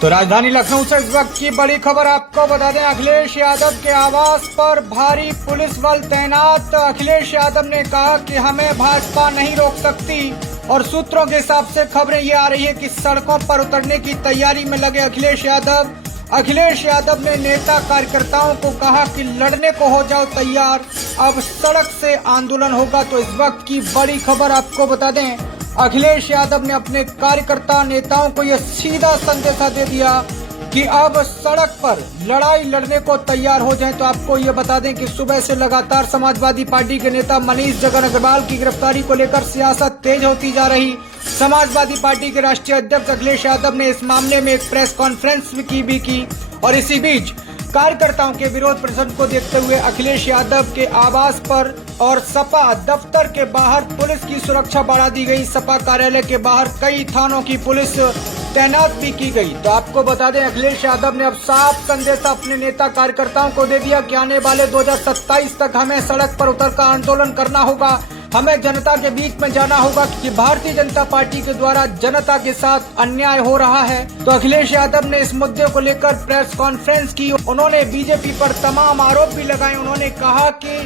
तो राजधानी लखनऊ से इस वक्त की बड़ी खबर आपको बता दें, अखिलेश यादव के आवास पर भारी पुलिस बल तैनात। अखिलेश यादव ने कहा कि हमें भाजपा नहीं रोक सकती और सूत्रों के हिसाब से खबरें ये आ रही है कि सड़कों पर उतरने की तैयारी में लगे अखिलेश यादव। अखिलेश यादव ने नेता कार्यकर्ताओं को कहा कि लड़ने को हो जाओ तैयार, अब सड़क से आंदोलन होगा। तो इस वक्त की बड़ी खबर आपको बता दें, अखिलेश यादव ने अपने कार्यकर्ता नेताओं को यह सीधा संदेशा दे दिया कि अब सड़क पर लड़ाई लड़ने को तैयार हो जाएं। तो आपको ये बता दें कि सुबह से लगातार समाजवादी पार्टी के नेता मनीष जगन अग्रवाल की गिरफ्तारी को लेकर सियासत तेज होती जा रही। समाजवादी पार्टी के राष्ट्रीय अध्यक्ष अखिलेश यादव ने इस मामले में एक प्रेस कॉन्फ्रेंस की और इसी बीच कार्यकर्ताओं के विरोध प्रदर्शन को देखते हुए अखिलेश यादव के आवास पर और सपा दफ्तर के बाहर पुलिस की सुरक्षा बढ़ा दी गई। सपा कार्यालय के बाहर कई थानों की पुलिस तैनात भी की गई। तो आपको बता दें, अखिलेश यादव ने अब साफ संदेशा अपने नेता कार्यकर्ताओं को दे दिया कि आने वाले 2027 तक हमें सड़क पर उतरकर आंदोलन करना होगा, हमें जनता के बीच में जाना होगा कि भारतीय जनता पार्टी के द्वारा जनता के साथ अन्याय हो रहा है। तो अखिलेश यादव ने इस मुद्दे को लेकर प्रेस कॉन्फ्रेंस की। उन्होंने बीजेपी पर तमाम आरोप भी लगाए। उन्होंने कहा कि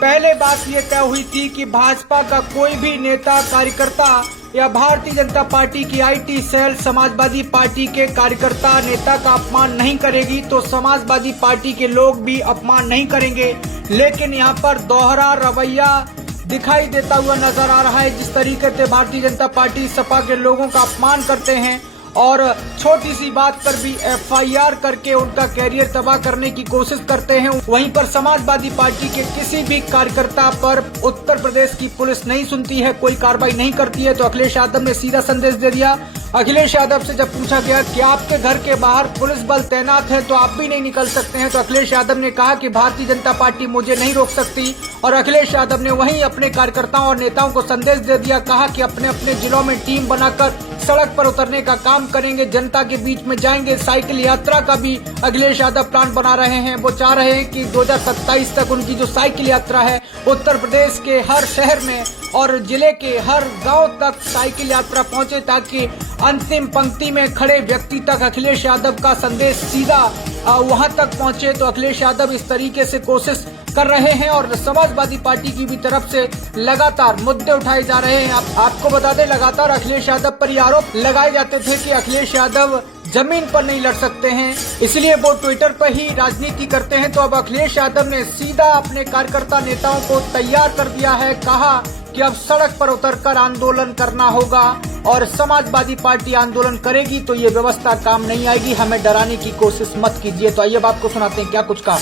पहले बात ये तय हुई थी कि भाजपा का कोई भी नेता कार्यकर्ता या भारतीय जनता पार्टी की आईटी सेल समाजवादी पार्टी के कार्यकर्ता नेता का अपमान नहीं करेगी, तो समाजवादी पार्टी के लोग भी अपमान नहीं करेंगे। लेकिन यहाँ पर दोहरा रवैया दिखाई देता हुआ नजर आ रहा है। जिस तरीके से भारतीय जनता पार्टी सपा के लोगों का अपमान करते हैं और छोटी सी बात पर भी एफआईआर करके उनका कैरियर तबाह करने की कोशिश करते हैं, वहीं पर समाजवादी पार्टी के किसी भी कार्यकर्ता पर उत्तर प्रदेश की पुलिस नहीं सुनती है, कोई कार्रवाई नहीं करती है। तो अखिलेश यादव ने सीधा संदेश दे दिया। अखिलेश यादव से जब पूछा गया कि आपके घर के बाहर पुलिस बल तैनात है तो आप भी नहीं निकल सकते हैं, तो अखिलेश यादव ने कहा कि भारतीय जनता पार्टी मुझे नहीं रोक सकती। और अखिलेश यादव ने वहीं अपने कार्यकर्ताओं और नेताओं को संदेश दे दिया, कहा कि अपने अपने जिलों में टीम बनाकर सड़क पर उतरने का काम करेंगे, जनता के बीच में जाएंगे। साइकिल यात्रा का भी अखिलेश यादव प्लान बना रहे हैं। वो चाह रहे हैं कि 2027 तक उनकी जो साइकिल यात्रा है उत्तर प्रदेश के हर शहर में और जिले के हर गांव तक साइकिल यात्रा पहुंचे, ताकि अंतिम पंक्ति में खड़े व्यक्ति तक अखिलेश यादव का संदेश सीधा वहां तक पहुंचे। तो अखिलेश यादव इस तरीके से कोशिश कर रहे हैं और समाजवादी पार्टी की भी तरफ से लगातार मुद्दे उठाए जा रहे हैं। आपको बता दें, लगातार अखिलेश यादव पर ये आरोप लगाए जाते थे कि अखिलेश यादव जमीन पर नहीं लड़ सकते हैं, इसलिए वो ट्विटर पर ही राजनीति करते हैं। तो अब अखिलेश यादव ने सीधा अपने कार्यकर्ता नेताओं को तैयार कर दिया है, कहा कि अब सड़क पर उतरकर आंदोलन करना होगा और समाजवादी पार्टी आंदोलन करेगी तो ये व्यवस्था काम नहीं आएगी, हमें डराने की कोशिश मत कीजिए। तो आइए अब आपको सुनाते हैं क्या कुछ कहा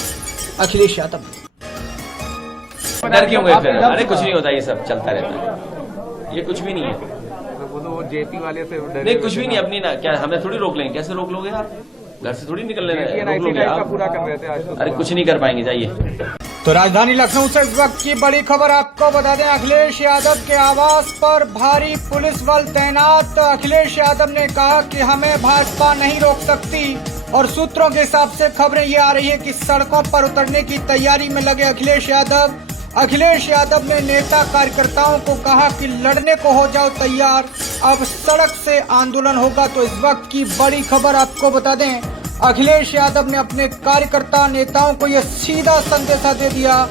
अखिलेश यादव। डर क्यों गए फिर? अरे कुछ नहीं होता, ये सब चलता रहता है, ये कुछ भी नहीं है। वो जेपी वाले से नहीं, कुछ भी नहीं। अपनी ना क्या हमें थोड़ी रोक लेंगे? कैसे रोक लोगे आप? घर से थोड़ी निकल रहे आप। पूरा कर रहे थे आज। अरे कुछ नहीं कर पाएंगे, जाइए। तो राजधानी लखनऊ से इस वक्त की बड़ी खबर आपको बता दें, अखिलेश यादव के आवास पर भारी पुलिस बल तैनात। अखिलेश यादव ने कहा कि हमें भाजपा नहीं रोक सकती और सूत्रों के हिसाब से खबरें ये आ रही है कि सड़कों पर उतरने की तैयारी में लगे अखिलेश यादव। अखिलेश यादव ने नेता कार्यकर्ताओं को कहा कि लड़ने को हो जाओ तैयार, अब सड़क से आंदोलन होगा। तो इस वक्त की बड़ी खबर आपको बता दें, अखिलेश यादव ने अपने कार्यकर्ता नेताओं को यह सीधा संदेशा दे दिया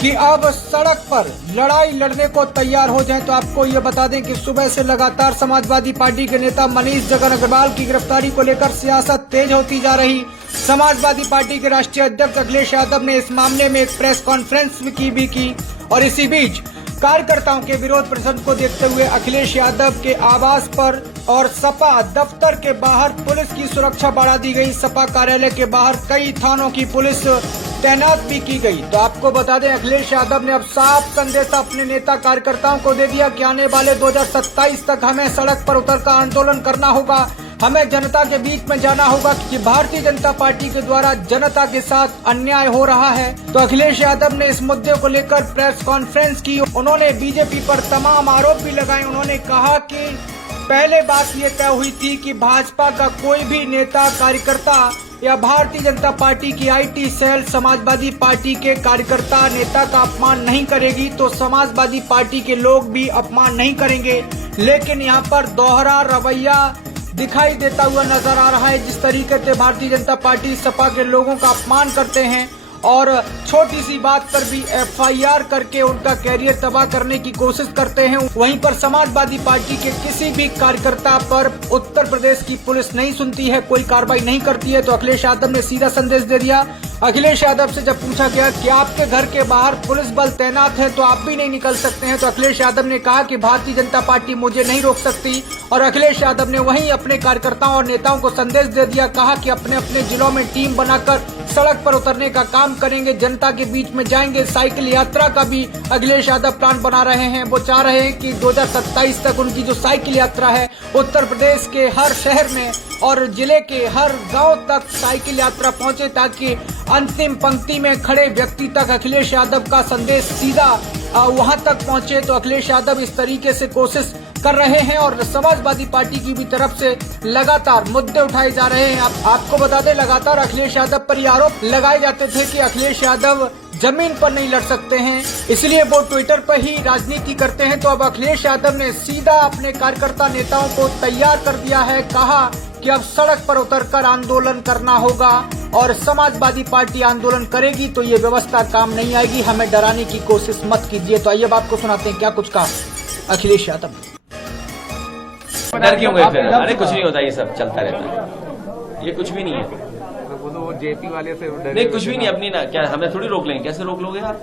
कि अब सड़क पर लड़ाई लड़ने को तैयार हो जाएं। तो आपको ये बता दें कि सुबह से लगातार समाजवादी पार्टी के नेता मनीष जगन अग्रवाल की गिरफ्तारी को लेकर सियासत तेज होती जा रही। समाजवादी पार्टी के राष्ट्रीय अध्यक्ष अखिलेश यादव ने इस मामले में एक प्रेस कॉन्फ्रेंस की और इसी बीच कार्यकर्ताओं के विरोध प्रदर्शन को देखते हुए अखिलेश यादव के आवास पर और सपा दफ्तर के बाहर पुलिस की सुरक्षा बढ़ा दी गई। सपा कार्यालय के बाहर कई थानों की पुलिस तैनात भी की गई। तो आपको बता दें, अखिलेश यादव ने अब साफ संदेशा अपने नेता कार्यकर्ताओं को दे दिया कि आने वाले 2027 तक हमें सड़क पर उतरकर आंदोलन करना होगा, हमें जनता के बीच में जाना होगा कि भारतीय जनता पार्टी के द्वारा जनता के साथ अन्याय हो रहा है। तो अखिलेश यादव ने इस मुद्दे को लेकर प्रेस कॉन्फ्रेंस की। उन्होंने बीजेपी पर तमाम आरोप भी लगाए। उन्होंने कहा कि पहले बात ये तय हुई थी कि भाजपा का कोई भी नेता कार्यकर्ता या भारतीय जनता पार्टी की आईटी सेल समाजवादी पार्टी के कार्यकर्ता नेता का अपमान नहीं करेगी, तो समाजवादी पार्टी के लोग भी अपमान नहीं करेंगे। लेकिन यहाँ पर दोहरा रवैया दिखाई देता हुआ नजर आ रहा है। जिस तरीके से भारतीय जनता पार्टी सपा के लोगों का अपमान करते हैं और छोटी सी बात पर भी FIR करके उनका कैरियर तबाह करने की कोशिश करते हैं, वहीं पर समाजवादी पार्टी के किसी भी कार्यकर्ता पर उत्तर प्रदेश की पुलिस नहीं सुनती है, कोई कार्रवाई नहीं करती है। तो अखिलेश यादव ने सीधा संदेश दे दिया। अखिलेश यादव से जब पूछा गया कि आपके घर के बाहर पुलिस बल तैनात है तो आप भी नहीं निकल सकते हैं, तो अखिलेश यादव ने कहा कि भारतीय जनता पार्टी मुझे नहीं रोक सकती। और अखिलेश यादव ने वहीं अपने कार्यकर्ताओं और नेताओं को संदेश दे दिया, कहा कि अपने अपने जिलों में टीम बनाकर सड़क पर उतरने का काम करेंगे, जनता के बीच में जाएंगे। साइकिल यात्रा का भी अखिलेश यादव प्लान बना रहे हैं। वो चाह रहे हैं कि 2027 तक उनकी जो साइकिल यात्रा है उत्तर प्रदेश के हर शहर में और जिले के हर गांव तक साइकिल यात्रा पहुंचे, ताकि अंतिम पंक्ति में खड़े व्यक्ति तक अखिलेश यादव का संदेश सीधा वहां तक पहुंचे। तो अखिलेश यादव इस तरीके से कोशिश कर रहे हैं और समाजवादी पार्टी की भी तरफ से लगातार मुद्दे उठाए जा रहे हैं। आपको बता दें, लगातार अखिलेश यादव पर ये आरोप लगाए जाते थे कि अखिलेश यादव जमीन पर नहीं लड़ सकते हैं, इसलिए वो ट्विटर पर ही राजनीति करते हैं। तो अब अखिलेश यादव ने सीधा अपने कार्यकर्ता नेताओं को तैयार कर दिया है, कहा कि अब सड़क पर उतरकर आंदोलन करना होगा और समाजवादी पार्टी आंदोलन करेगी तो ये व्यवस्था काम नहीं आएगी, हमें डराने की कोशिश मत कीजिए। तो आइए अब आपको सुनाते हैं क्या कुछ कहा अखिलेश यादव। डर क्यों गए फिर? अरे कुछ नहीं होता, ये सब चलता रहता है, ये कुछ भी नहीं है। वो जेपी वाले से नहीं, कुछ भी नहीं। अपनी ना क्या हमें थोड़ी रोक लेंगे? कैसे रोक लोगे आप?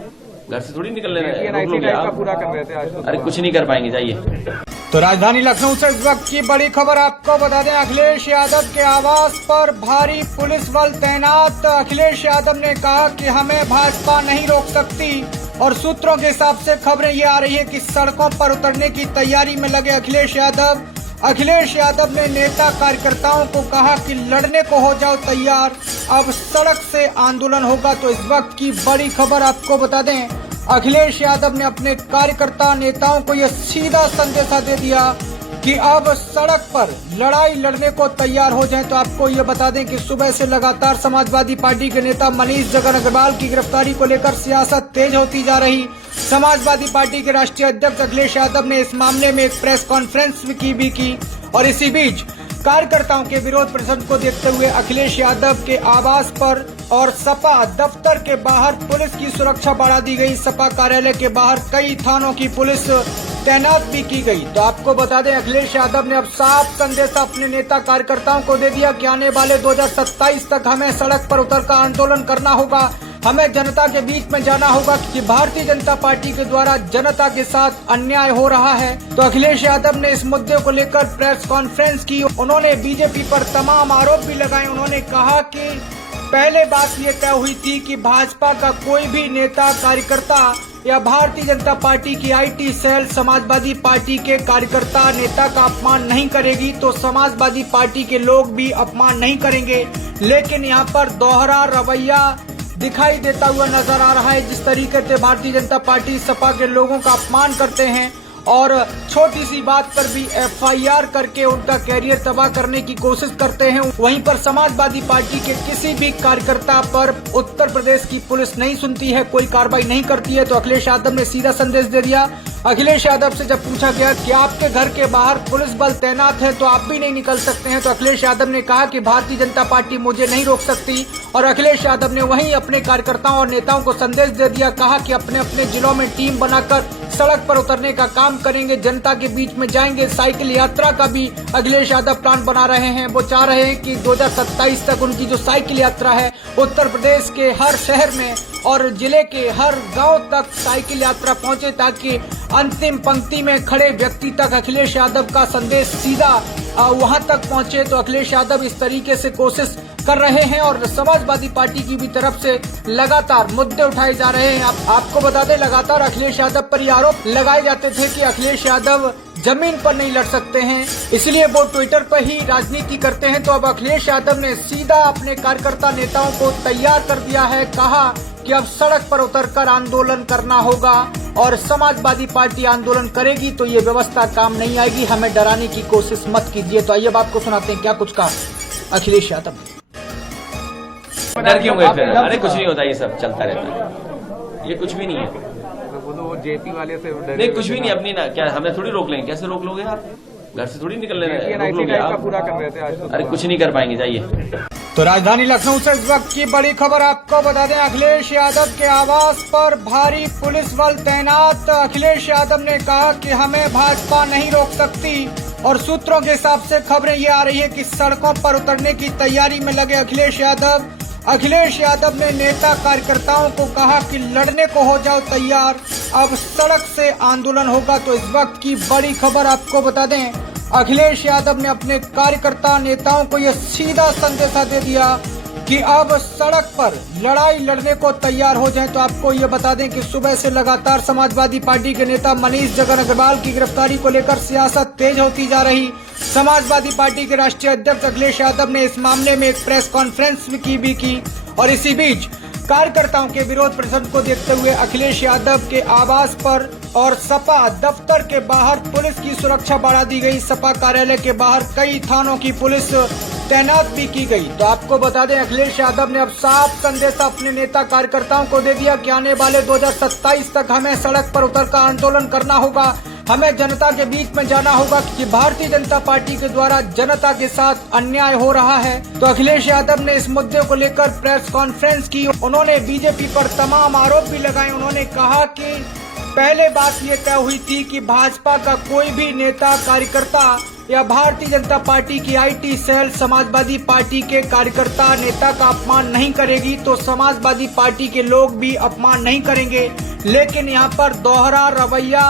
घर से थोड़ी निकलने रोक लोगे आप? पूरा कर रहे थे आज तो। अरे कुछ नहीं कर पाएंगे, जाइए। तो राजधानी लखनऊ से इस वक्त की बड़ी खबर आपको बता दें, अखिलेश यादव के आवास पर भारी पुलिस बल तैनात। अखिलेश यादव ने कहा कि हमें भाजपा नहीं रोक सकती और सूत्रों के हिसाब से खबरें ये आ रही है कि सड़कों पर उतरने की तैयारी में लगे अखिलेश यादव। अखिलेश यादव ने नेता कार्यकर्ताओं को कहा कि लड़ने को हो जाओ तैयार, अब सड़क से आंदोलन होगा। तो इस वक्त की बड़ी खबर आपको बता दें, अखिलेश यादव ने अपने कार्यकर्ता नेताओं को यह सीधा संदेशा दे दिया कि अब सड़क पर लड़ाई लड़ने को तैयार हो जाएं। तो आपको ये बता दें कि सुबह से लगातार समाजवादी पार्टी के नेता मनीष जगन अग्रवाल की गिरफ्तारी को लेकर सियासत तेज होती जा रही। समाजवादी पार्टी के राष्ट्रीय अध्यक्ष अखिलेश यादव ने इस मामले में एक प्रेस कॉन्फ्रेंस भी की और इसी बीच कार्यकर्ताओं के विरोध प्रदर्शन को देखते हुए अखिलेश यादव के आवास पर और सपा दफ्तर के बाहर पुलिस की सुरक्षा बढ़ा दी गई। सपा कार्यालय के बाहर कई थानों की पुलिस तैनात भी की गई। तो आपको बता दें, अखिलेश यादव ने अब साफ संदेश अपने नेता कार्यकर्ताओं को दे दिया कि आने वाले 2027 तक हमें सड़क पर उतरकर आंदोलन करना होगा, हमें जनता के बीच में जाना होगा कि भारतीय जनता पार्टी के द्वारा जनता के साथ अन्याय हो रहा है। तो अखिलेश यादव ने इस मुद्दे को लेकर प्रेस कॉन्फ्रेंस की। उन्होंने बीजेपी पर तमाम आरोप भी लगाए। उन्होंने कहा कि पहले बात ये तय हुई थी कि भाजपा का कोई भी नेता कार्यकर्ता या भारतीय जनता पार्टी की IT सेल समाजवादी पार्टी के कार्यकर्ता नेता का अपमान नहीं करेगी, तो समाजवादी पार्टी के लोग भी अपमान नहीं करेंगे। लेकिन यहाँ पर दोहरा रवैया दिखाई देता हुआ नजर आ रहा है। जिस तरीके से भारतीय जनता पार्टी सपा के लोगों का अपमान करते हैं और छोटी सी बात पर भी FIR करके उनका कैरियर तबाह करने की कोशिश करते हैं, वहीं पर समाजवादी पार्टी के किसी भी कार्यकर्ता पर उत्तर प्रदेश की पुलिस नहीं सुनती है, कोई कार्रवाई नहीं करती है। तो अखिलेश यादव ने सीधा संदेश दे दिया। अखिलेश यादव से जब पूछा गया कि आपके घर के बाहर पुलिस बल तैनात है तो आप भी नहीं निकल सकते हैं, तो अखिलेश यादव ने कहा कि भारतीय जनता पार्टी मुझे नहीं रोक सकती। और अखिलेश यादव ने वहीं अपने कार्यकर्ताओं और नेताओं को संदेश दे दिया, कहा कि अपने अपने जिलों में टीम बनाकर सड़क पर उतरने का काम करेंगे, जनता के बीच में जाएंगे। साइकिल यात्रा का भी अखिलेश यादव प्लान बना रहे हैं। वो चाह रहे हैं कि 2027 तक उनकी जो साइकिल यात्रा है उत्तर प्रदेश के हर शहर में और जिले के हर गांव तक साइकिल यात्रा पहुंचे, ताकि अंतिम पंक्ति में खड़े व्यक्ति तक अखिलेश यादव का संदेश सीधा वहां तक पहुंचे। तो अखिलेश यादव इस तरीके से कोशिश कर रहे हैं और समाजवादी पार्टी की भी तरफ से लगातार मुद्दे उठाए जा रहे हैं। आपको बता दें, लगातार अखिलेश यादव पर ये आरोप लगाए जाते थे कि अखिलेश यादव जमीन पर नहीं लड़ सकते हैं, इसलिए वो ट्विटर पर ही राजनीति करते हैं। तो अब अखिलेश यादव ने सीधा अपने कार्यकर्ता नेताओं को तैयार कर दिया है, कहा कि अब सड़क पर उतरकर आंदोलन करना होगा और समाजवादी पार्टी आंदोलन करेगी तो ये व्यवस्था काम नहीं आएगी, हमें डराने की कोशिश मत कीजिए। तो आइए अब आपको सुनाते हैं क्या कुछ कहा अखिलेश यादव। डर क्यों गए फिर? अरे कुछ नहीं होता, ये सब चलता रहता है, ये कुछ भी नहीं है। वो जेपी वाले से नहीं, कुछ भी नहीं। अपनी ना क्या हमें थोड़ी रोक लेंगे? कैसे रोक लोगे आप? घर से थोड़ी निकलने एनआईसी रोक टाइप का आप। पूरा कर रहे थे आज तो। अरे कुछ नहीं कर पाएंगे, जाइए। तो राजधानी लखनऊ से इस वक्त की बड़ी खबर आपको बता दें, अखिलेश यादव के आवास पर भारी पुलिस बल तैनात। अखिलेश यादव ने कहा कि हमें भाजपा नहीं रोक सकती और सूत्रों के हिसाब से खबरें ये आ रही है कि सड़कों पर उतरने की तैयारी में लगे अखिलेश यादव ने नेता कार्यकर्ताओं को कहा कि लड़ने को हो जाओ तैयार, अब सड़क से आंदोलन होगा। तो इस वक्त की बड़ी खबर आपको बता दें, अखिलेश यादव ने अपने कार्यकर्ता नेताओं को यह सीधा संदेशा दे दिया कि अब सड़क पर लड़ाई लड़ने को तैयार हो जाएं। तो आपको ये बता दें कि सुबह से लगातार समाजवादी पार्टी के नेता मनीष जगन अग्रवाल की गिरफ्तारी को लेकर सियासत तेज होती जा रही। समाजवादी पार्टी के राष्ट्रीय अध्यक्ष अखिलेश यादव ने इस मामले में एक प्रेस कॉन्फ्रेंस भी की और इसी बीच कार्यकर्ताओं के विरोध प्रदर्शन को देखते हुए अखिलेश यादव के आवास पर और सपा दफ्तर के बाहर पुलिस की सुरक्षा बढ़ा दी गई। सपा कार्यालय के बाहर कई थानों की पुलिस तैनात भी की गई। तो आपको बता दें, अखिलेश यादव ने अब साफ संदेश अपने नेता कार्यकर्ताओं को दे दिया कि आने वाले 2027 तक हमें सड़क पर उतरकर आंदोलन करना होगा, हमें जनता के बीच में जाना होगा कि भारतीय जनता पार्टी के द्वारा जनता के साथ अन्याय हो रहा है। तो अखिलेश यादव ने इस मुद्दे को लेकर प्रेस कॉन्फ्रेंस की। उन्होंने बीजेपी पर तमाम आरोप भी लगाए। उन्होंने कहा कि पहले बात ये तय हुई थी कि भाजपा का कोई भी नेता कार्यकर्ता या भारतीय जनता पार्टी की आईटी सेल समाजवादी पार्टी के कार्यकर्ता नेता का अपमान नहीं करेगी, तो समाजवादी पार्टी के लोग भी अपमान नहीं करेंगे। लेकिन यहाँ पर दोहरा रवैया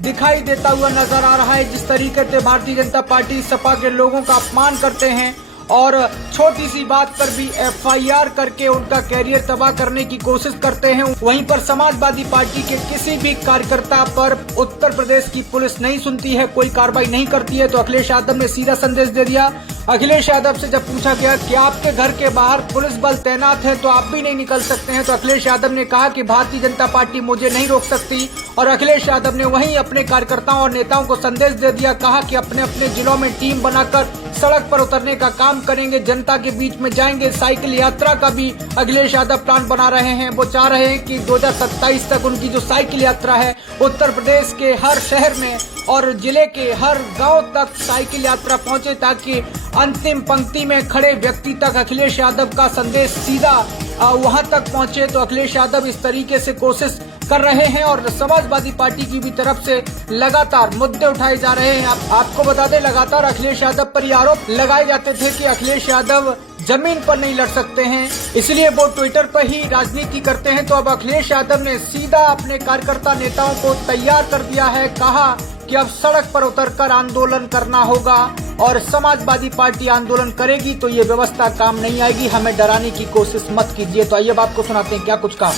दिखाई देता हुआ नजर आ रहा है। जिस तरीके से भारतीय जनता पार्टी सपा के लोगों का अपमान करते हैं और छोटी सी बात पर भी एफआईआर करके उनका कैरियर तबाह करने की कोशिश करते हैं, वहीं पर समाजवादी पार्टी के किसी भी कार्यकर्ता पर उत्तर प्रदेश की पुलिस नहीं सुनती है, कोई कार्रवाई नहीं करती है। तो अखिलेश यादव ने सीधा संदेश दे दिया। अखिलेश यादव से जब पूछा गया कि आपके घर के बाहर पुलिस बल तैनात है तो आप भी नहीं निकल सकते हैं, तो अखिलेश यादव ने कहा कि भारतीय जनता पार्टी मुझे नहीं रोक सकती। और अखिलेश यादव ने वहीं अपने कार्यकर्ताओं और नेताओं को संदेश दे दिया, कहा कि अपने अपने जिलों में टीम बनाकर सड़क पर उतरने का काम करेंगे, जनता के बीच में जाएंगे। साइकिल यात्रा का भी अखिलेश यादव प्लान बना रहे हैं। वो चाह रहे हैं कि 2027 तक उनकी जो साइकिल यात्रा है उत्तर प्रदेश के हर शहर में और जिले के हर गांव तक साइकिल यात्रा पहुंचे, ताकि अंतिम पंक्ति में खड़े व्यक्ति तक अखिलेश यादव का संदेश सीधा वहां तक पहुंचे। तो अखिलेश यादव इस तरीके से कोशिश कर रहे हैं और समाजवादी पार्टी की भी तरफ से लगातार मुद्दे उठाए जा रहे हैं। आपको बता दें, लगातार अखिलेश यादव पर ये आरोप लगाए जाते थे कि अखिलेश यादव जमीन पर नहीं लड़ सकते हैं, इसलिए वो ट्विटर पर ही राजनीति करते हैं। तो अब अखिलेश यादव ने सीधा अपने कार्यकर्ता नेताओं को तैयार कर दिया है, कहा कि अब सड़क पर उतरकर आंदोलन करना होगा और समाजवादी पार्टी आंदोलन करेगी तो ये व्यवस्था काम नहीं आएगी, हमें डराने की कोशिश मत कीजिए। तो आइए अब आपको सुनाते हैं क्या कुछ कहा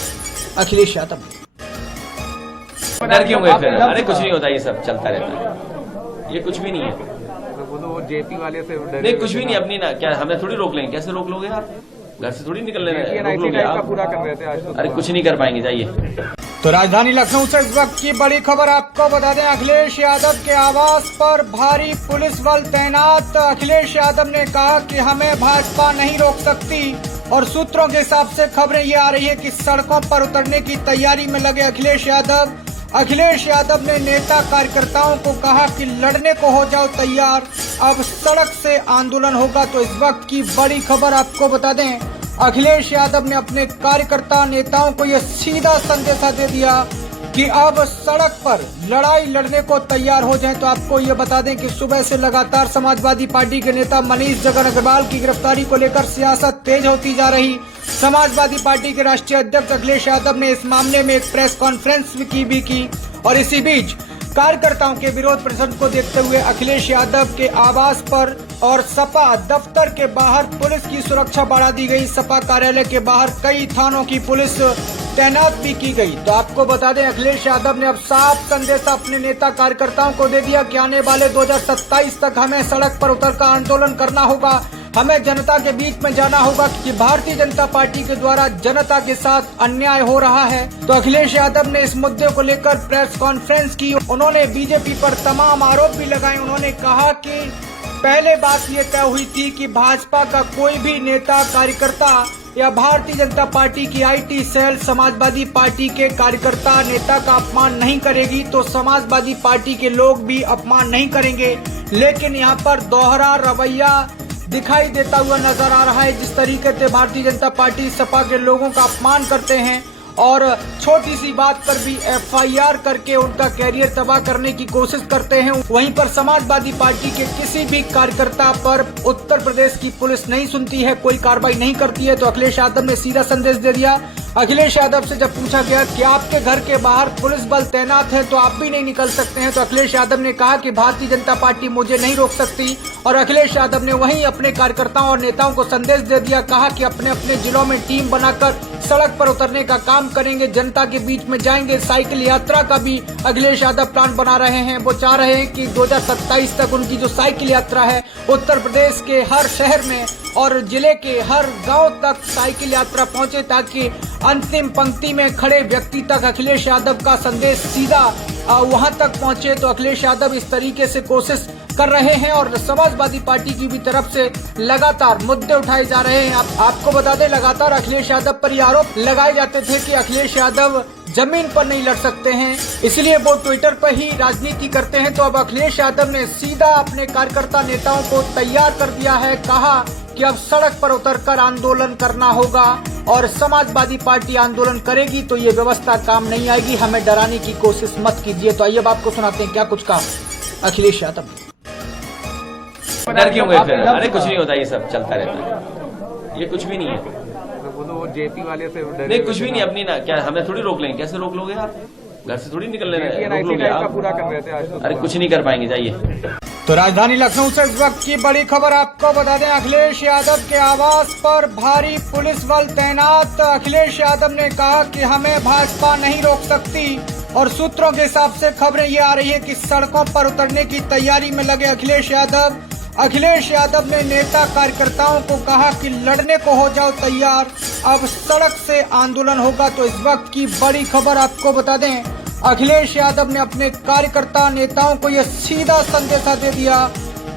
अखिलेश यादव। डर क्यों गए फिर? अरे कुछ नहीं होता, ये सब चलता रहता है, ये कुछ भी नहीं है। तो बोलो वो जेपी वाले से नहीं, कुछ भी नहीं। अपनी ना क्या हमें थोड़ी रोक लेंगे? कैसे रोक लोगे आप? घर से थोड़ी निकलने रोक एनआईसी लोगे टाइप का आप। पूरा कर रहे थे आज तो। अरे कुछ नहीं कर पाएंगे, जाइए। तो राजधानी लखनऊ से इस वक्त की बड़ी खबर आपको बता दें, अखिलेश यादव के आवास पर भारी पुलिस बल तैनात। अखिलेश यादव ने कहा कि हमें भाजपा नहीं रोक सकती और सूत्रों के हिसाब से खबरें ये आ रही है कि सड़कों पर उतरने की तैयारी में लगे अखिलेश यादव ने नेता कार्यकर्ताओं को कहा कि लड़ने को हो जाओ तैयार, अब सड़क से आंदोलन होगा। तो इस वक्त की बड़ी खबर आपको बता दें, अखिलेश यादव ने अपने कार्यकर्ता नेताओं को यह सीधा संदेशा दे दिया कि अब सड़क पर लड़ाई लड़ने को तैयार हो जाएं। तो आपको ये बता दें कि सुबह से लगातार समाजवादी पार्टी के नेता मनीष जगन अग्रवाल की गिरफ्तारी को लेकर सियासत तेज होती जा रही। समाजवादी पार्टी के राष्ट्रीय अध्यक्ष अखिलेश यादव ने इस मामले में एक प्रेस कॉन्फ्रेंस भी की और इसी बीच कार्यकर्ताओं के विरोध प्रदर्शन को देखते हुए अखिलेश यादव के आवास पर और सपा दफ्तर के बाहर पुलिस की सुरक्षा बढ़ा दी गई। सपा कार्यालय के बाहर कई थानों की पुलिस तैनात भी की गई। तो आपको बता दें, अखिलेश यादव ने अब साफ संदेश अपने नेता कार्यकर्ताओं को दे दिया कि आने वाले 2027 तक हमें सड़क पर उतरकर आंदोलन करना होगा, हमें जनता के बीच में जाना होगा कि भारतीय जनता पार्टी के द्वारा जनता के साथ अन्याय हो रहा है। तो अखिलेश यादव ने इस मुद्दे को लेकर प्रेस कॉन्फ्रेंस की। उन्होंने बीजेपी पर तमाम आरोप भी लगाए। उन्होंने कहा कि पहले बात ये तय हुई थी कि भाजपा का कोई भी नेता कार्यकर्ता या भारतीय जनता पार्टी की आईटी सेल समाजवादी पार्टी के कार्यकर्ता नेता का अपमान नहीं करेगी तो समाजवादी पार्टी के लोग भी अपमान नहीं करेंगे। लेकिन यहाँ पर दोहरा रवैया दिखाई देता हुआ नजर आ रहा है। जिस तरीके से भारतीय जनता पार्टी सपा के लोगों का अपमान करते हैं और छोटी सी बात पर भी एफआईआर करके उनका कैरियर तबाह करने की कोशिश करते हैं, वहीं पर समाजवादी पार्टी के किसी भी कार्यकर्ता पर उत्तर प्रदेश की पुलिस नहीं सुनती है, कोई कार्रवाई नहीं करती है। तो अखिलेश यादव ने सीधा संदेश दे दिया। अखिलेश यादव से जब पूछा गया कि आपके घर के बाहर पुलिस बल तैनात है तो आप भी नहीं निकल सकते हैं, तो अखिलेश यादव ने कहा कि भारतीय जनता पार्टी मुझे नहीं रोक सकती। और अखिलेश यादव ने वहीं अपने कार्यकर्ताओं और नेताओं को संदेश दे दिया, कहा कि अपने अपने जिलों में टीम बनाकर सड़क पर उतरने का काम करेंगे, जनता के बीच में जाएंगे। साइकिल यात्रा का भी अखिलेश यादव प्लान बना रहे हैं। वो चाह रहे हैं कि 2027 तक उनकी जो साइकिल यात्रा है उत्तर प्रदेश के हर शहर में और जिले के हर गांव तक साइकिल यात्रा पहुंचे, ताकि अंतिम पंक्ति में खड़े व्यक्ति तक अखिलेश यादव का संदेश सीधा वहां तक पहुंचे। तो अखिलेश यादव इस तरीके से कोशिश कर रहे हैं और समाजवादी पार्टी की भी तरफ से लगातार मुद्दे उठाए जा रहे हैं। आपको बता दें, लगातार अखिलेश यादव पर ये आरोप लगाए जाते थे कि अखिलेश यादव जमीन पर नहीं लड़ सकते हैं, इसलिए वो ट्विटर पर ही राजनीति करते हैं। तो अब अखिलेश यादव ने सीधा अपने कार्यकर्ता नेताओं को तैयार कर दिया है, कहा कि अब सड़क पर उतरकर आंदोलन करना होगा और समाजवादी पार्टी आंदोलन करेगी तो ये व्यवस्था काम नहीं आएगी, हमें डराने की कोशिश मत कीजिए। तो आइए अब आपको सुनाते हैं क्या कुछ कहा अखिलेश यादव। डर क्यों गए फिर? अरे कुछ नहीं होता, ये सब चलता रहता है, ये कुछ भी नहीं है। तो बोलो वो जेपी वाले से नहीं, कुछ भी नहीं। अपनी ना क्या हमें थोड़ी रोक लेंगे? कैसे रोक लोगे आप? घर से थोड़ी निकल रहे आप। पूरा कर रहे थे आज तो। अरे कुछ नहीं कर पाएंगे, जाइए। तो राजधानी लखनऊ से इस वक्त की बड़ी खबर आपको बता दें, अखिलेश यादव के आवास पर भारी पुलिस बल तैनात। अखिलेश यादव ने कहा कि हमें भाजपा नहीं रोक सकती और सूत्रों के हिसाब से खबरें ये आ रही है कि सड़कों पर उतरने की तैयारी में लगे अखिलेश यादव। अखिलेश यादव ने नेता कार्यकर्ताओं को कहा कि लड़ने को हो जाओ तैयार, अब सड़क से आंदोलन होगा। तो इस वक्त की बड़ी खबर आपको बता दें, अखिलेश यादव ने अपने कार्यकर्ता नेताओं को यह सीधा संदेशा दे दिया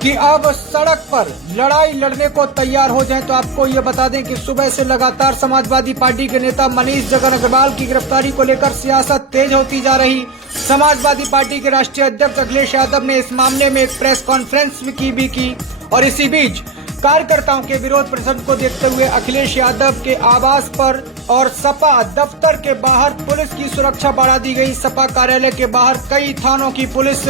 कि अब सड़क पर लड़ाई लड़ने को तैयार हो जाएं। तो आपको ये बता दें कि सुबह से लगातार समाजवादी पार्टी के नेता मनीष जगन अग्रवाल की गिरफ्तारी को लेकर सियासत तेज होती जा रही। समाजवादी पार्टी के राष्ट्रीय अध्यक्ष अखिलेश यादव ने इस मामले में एक प्रेस कॉन्फ्रेंस भी की और इसी बीच कार्यकर्ताओं के विरोध प्रदर्शन को देखते हुए अखिलेश यादव के आवास पर और सपा दफ्तर के बाहर पुलिस की सुरक्षा बढ़ा दी गई। सपा कार्यालय के बाहर कई थानों की पुलिस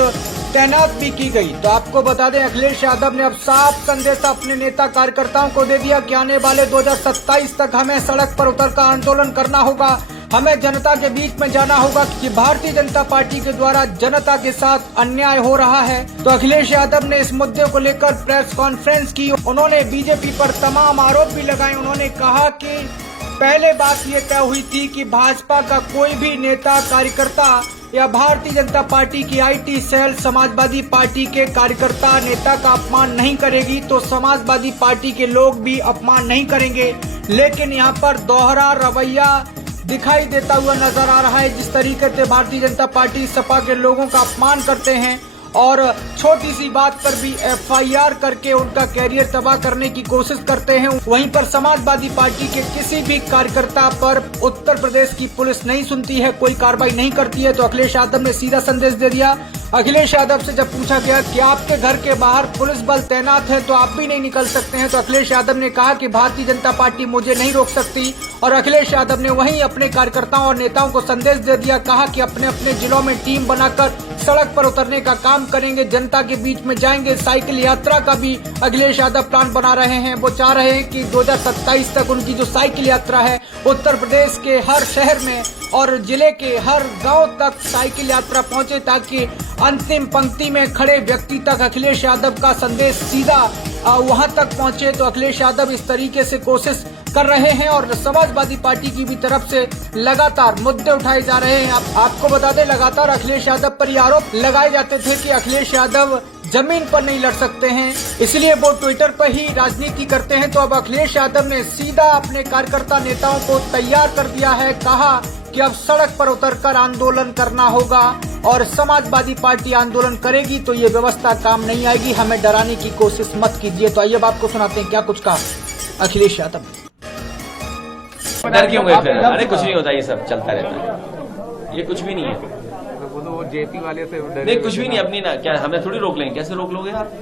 तैनात भी की गई। तो आपको बता दें, अखिलेश यादव ने अब साफ संदेश अपने नेता कार्यकर्ताओं को दे दिया कि आने वाले 2027 तक हमें सड़क पर उतरकर आंदोलन करना होगा, हमें जनता के बीच में जाना होगा कि भारतीय जनता पार्टी के द्वारा जनता के साथ अन्याय हो रहा है। तो अखिलेश यादव ने इस मुद्दे को लेकर प्रेस कॉन्फ्रेंस की। उन्होंने बीजेपी पर तमाम आरोप भी लगाए। उन्होंने कहा कि पहले बात ये तय हुई थी कि भाजपा का कोई भी नेता कार्यकर्ता या भारतीय जनता पार्टी की आईटी सेल समाजवादी पार्टी के कार्यकर्ता नेता का अपमान नहीं करेगी तो समाजवादी पार्टी के लोग भी अपमान नहीं करेंगे। लेकिन यहाँ पर दोहरा रवैया दिखाई देता हुआ नजर आ रहा है। जिस तरीके से भारतीय जनता पार्टी सपा के लोगों का अपमान करते हैं और छोटी सी बात पर भी एफआईआर करके उनका कैरियर तबाह करने की कोशिश करते हैं, वहीं पर समाजवादी पार्टी के किसी भी कार्यकर्ता पर उत्तर प्रदेश की पुलिस नहीं सुनती है, कोई कार्रवाई नहीं करती है। तो अखिलेश यादव ने सीधा संदेश दे दिया। अखिलेश यादव से जब पूछा गया कि आपके घर के बाहर पुलिस बल तैनात है तो आप भी नहीं निकल सकते हैं, तो अखिलेश यादव ने कहा कि भारतीय जनता पार्टी मुझे नहीं रोक सकती। और अखिलेश यादव ने वहीं अपने कार्यकर्ताओं और नेताओं को संदेश दे दिया, कहा कि अपने अपने जिलों में टीम बनाकर सड़क पर उतरने का काम करेंगे, जनता के बीच में जाएंगे। साइकिल यात्रा का भी अखिलेश यादव प्लान बना रहे हैं। वो चाह रहे हैं कि 2027 तक उनकी जो साइकिल यात्रा है उत्तर प्रदेश के हर शहर में और जिले के हर गांव तक साइकिल यात्रा पहुंचे, ताकि अंतिम पंक्ति में खड़े व्यक्ति तक अखिलेश यादव का संदेश सीधा वहां तक पहुंचे। तो अखिलेश यादव इस तरीके से कोशिश कर रहे हैं और समाजवादी पार्टी की भी तरफ से लगातार मुद्दे उठाए जा रहे हैं। आपको बता दें, लगातार अखिलेश यादव पर ये आरोप लगाए जाते थे कि अखिलेश यादव जमीन पर नहीं लड़ सकते हैं, इसलिए वो ट्विटर पर ही राजनीति करते हैं। तो अब अखिलेश यादव ने सीधा अपने कार्यकर्ता नेताओं को तैयार कर दिया है, कहा कि अब सड़क पर उतरकर आंदोलन करना होगा और समाजवादी पार्टी आंदोलन करेगी तो ये व्यवस्था काम नहीं आएगी, हमें डराने की कोशिश मत कीजिए। तो आइए अब आपको सुनाते हैं क्या कुछ कहा अखिलेश यादव। डर क्यों गए फिर? अरे कुछ नहीं होता, ये सब चलता रहता है, ये कुछ भी नहीं है। तो बोलो वो जेपी वाले से डरे नहीं कुछ भी नहीं, अपनी ना क्या हमें थोड़ी रोक लेंगे? कैसे रोक लोगे आप?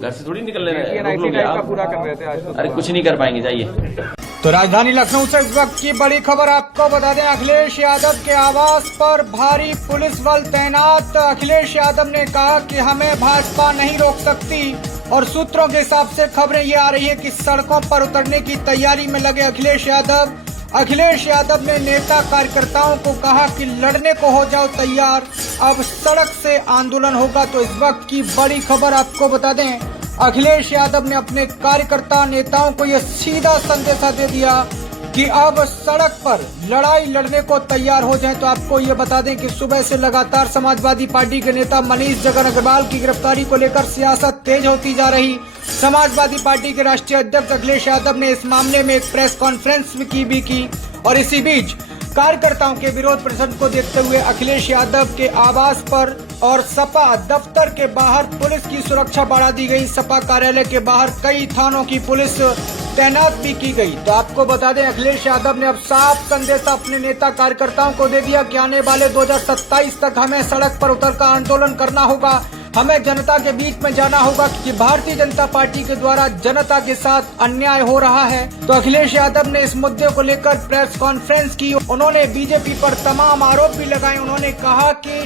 घर से थोड़ी निकलने रोक लोगे का आप? पूरा कर रहे थे आज तो। अरे कुछ नहीं कर पाएंगे, जाइए। तो राजधानी लखनऊ से इस वक्त की बड़ी खबर आपको बता दें, अखिलेश यादव के आवास पर भारी पुलिस बल तैनात। अखिलेश यादव ने कहा कि हमें भाजपा नहीं रोक सकती और सूत्रों के हिसाब से खबरें ये आ रही है कि सड़कों पर उतरने की तैयारी में लगे अखिलेश यादव। अखिलेश यादव ने नेता कार्यकर्ताओं को कहा कि लड़ने को हो जाओ तैयार, अब सड़क से आंदोलन होगा। तो इस वक्त की बड़ी खबर आपको बता दें, अखिलेश यादव ने अपने कार्यकर्ता नेताओं को यह सीधा संदेशा दे दिया कि अब सड़क पर लड़ाई लड़ने को तैयार हो जाएं। तो आपको ये बता दें कि सुबह से लगातार समाजवादी पार्टी के नेता मनीष जगन अग्रवाल की गिरफ्तारी को लेकर सियासत तेज होती जा रही। समाजवादी पार्टी के राष्ट्रीय अध्यक्ष अखिलेश यादव ने इस मामले में एक प्रेस कॉन्फ्रेंस भी की और इसी बीच कार्यकर्ताओं के विरोध प्रदर्शन को देखते हुए अखिलेश यादव के आवास पर और सपा दफ्तर के बाहर पुलिस की सुरक्षा बढ़ा दी गई। सपा कार्यालय के बाहर कई थानों की पुलिस तैनात भी की गई। तो आपको बता दें, अखिलेश यादव ने अब साफ संदेशा अपने नेता कार्यकर्ताओं को दे दिया कि आने वाले 2027 तक हमें सड़क पर उतरकर आंदोलन करना होगा, हमें जनता के बीच में जाना होगा कि भारतीय जनता पार्टी के द्वारा जनता के साथ अन्याय हो रहा है। तो अखिलेश यादव ने इस मुद्दे को लेकर प्रेस कॉन्फ्रेंस की। उन्होंने बीजेपी पर तमाम आरोप भी लगाए। उन्होंने कहा कि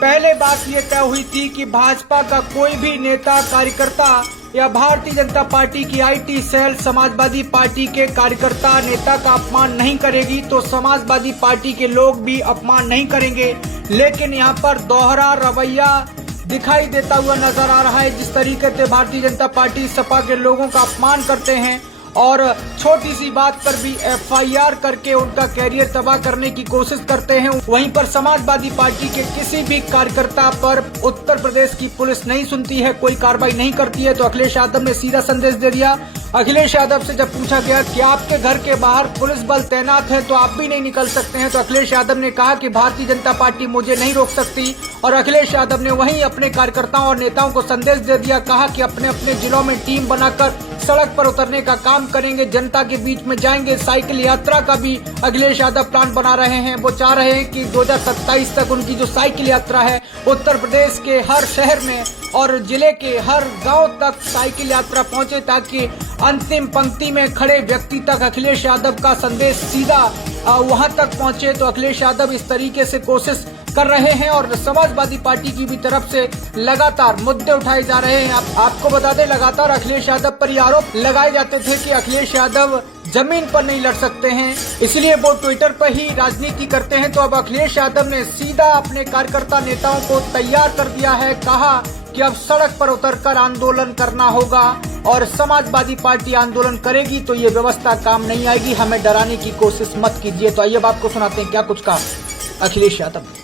पहले बात ये तय हुई थी कि भाजपा का कोई भी नेता कार्यकर्ता या भारतीय जनता पार्टी की आईटी सेल समाजवादी पार्टी के कार्यकर्ता नेता का अपमान नहीं करेगी, तो समाजवादी पार्टी के लोग भी अपमान नहीं करेंगे। लेकिन यहाँ पर दोहरा रवैया दिखाई देता हुआ नजर आ रहा है। जिस तरीके से भारतीय जनता पार्टी सपा के लोगों का अपमान करते हैं और छोटी सी बात पर भी एफआईआर करके उनका कैरियर तबाह करने की कोशिश करते हैं, वहीं पर समाजवादी पार्टी के किसी भी कार्यकर्ता पर उत्तर प्रदेश की पुलिस नहीं सुनती है, कोई कार्रवाई नहीं करती है। तो अखिलेश यादव ने सीधा संदेश दे दिया। अखिलेश यादव से जब पूछा गया कि आपके घर के बाहर पुलिस बल तैनात है तो आप भी नहीं निकल सकते हैं, तो अखिलेश यादव ने कहा कि भारतीय जनता पार्टी मुझे नहीं रोक सकती। और अखिलेश यादव ने वहीं अपने कार्यकर्ताओं और नेताओं को संदेश दे दिया, कहा कि अपने अपने जिलों में टीम बनाकर सड़क पर उतरने का काम करेंगे, जनता के बीच में जाएंगे। साइकिल यात्रा का भी अखिलेश यादव प्लान बना रहे हैं। वो चाह रहे हैं कि 2027 तक उनकी जो साइकिल यात्रा है उत्तर प्रदेश के हर शहर में और जिले के हर गांव तक साइकिल यात्रा पहुंचे, ताकि अंतिम पंक्ति में खड़े व्यक्ति तक अखिलेश यादव का संदेश सीधा वहां तक पहुंचे। तो अखिलेश यादव इस तरीके से कोशिश कर रहे हैं और समाजवादी पार्टी की भी तरफ से लगातार मुद्दे उठाए जा रहे हैं। आपको बता दें, लगातार अखिलेश यादव पर ये आरोप लगाए जाते थे कि अखिलेश यादव जमीन पर नहीं लड़ सकते हैं, इसलिए वो ट्विटर पर ही राजनीति करते हैं। तो अब अखिलेश यादव ने सीधा अपने कार्यकर्ता नेताओं को तैयार कर दिया है, कहा कि अब सड़क पर उतरकर आंदोलन करना होगा और समाजवादी पार्टी आंदोलन करेगी तो ये व्यवस्था काम नहीं आएगी, हमें डराने की कोशिश मत कीजिए। तो आइए अब आपको सुनाते हैं क्या कुछ कहा अखिलेश यादव।